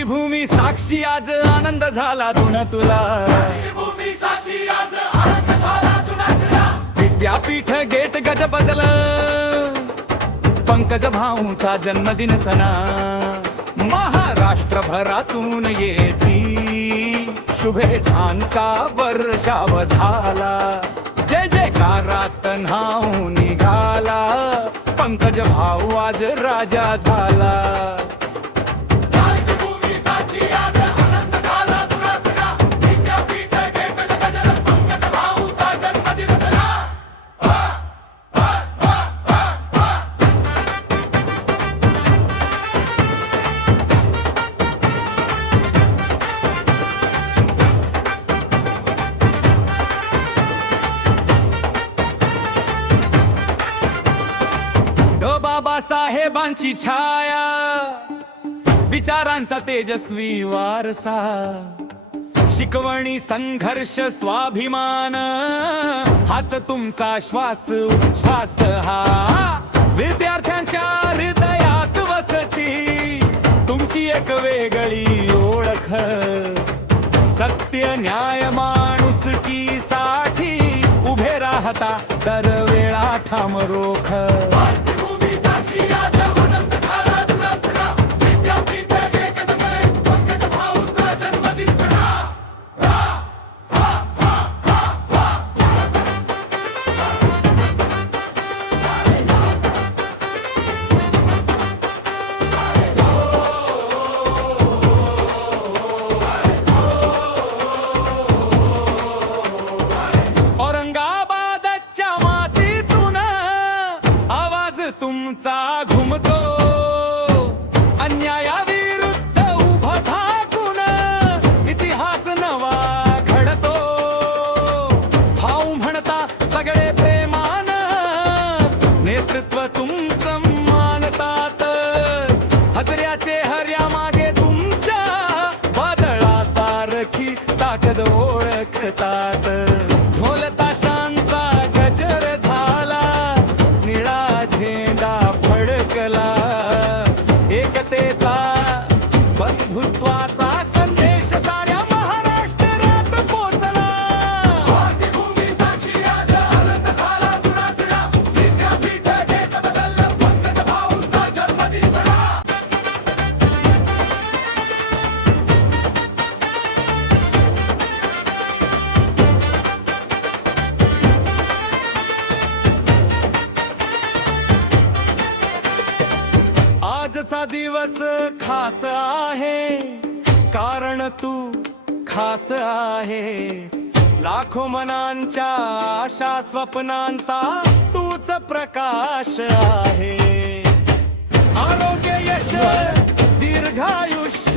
मातृभूमी साक्षी आज आनंद झाला तुन तुला, विद्यापीठ गेट गज बजल, पंकज भाऊचा जन्मदिन सणा, महाराष्ट्रभरातून येती शुभेच्छांचा वर्षाव झाला, जय जयकारात नाव निघाला, पंकज भाऊ आज राजा झाला. बाबासाहेबांची छाया, विचारांचा तेजस्वी वारसा, शिकवणी संघर्ष स्वाभिमान, हाच तुमचा श्वास उच्छ्वास हा, विद्यार्थ्यांच्या हृदयात वसती तुमची एक वेगळी ओळख, सत्य न्याय माणुसकीसाठी उभे राहता दरवेळा ठाम रोख. तुमचा घुमतो अन्यायाविरुद्ध उभा ठाकून, इतिहास नवा घडतो, भाऊ म्हणता सगळे प्रेमान, नेतृत्व तुमचं मानतात, हसऱ्याचे हर्या मागे तुमच्या वादळासारखी ताकद ओळखतात. ढोल ताशांचा गजर झाला, निळा झेंडा फडकला, एकतेचा बंधुत्वाचा संदेश साऱ्या महाराष्ट्रात पोचला. मातृभूमी साक्षी आज आनंद झाला तुला, विद्यापीठ गेट बदललं, पंकज भाऊंचा जन्मदिन सणा. आजचा दिवस खास आहे, कारण तू खास आहेस, लाखो मनांच्या आशा स्वप्नांचा तूच प्रकाश आहे. आरोग्य यश दीर्घायुष्य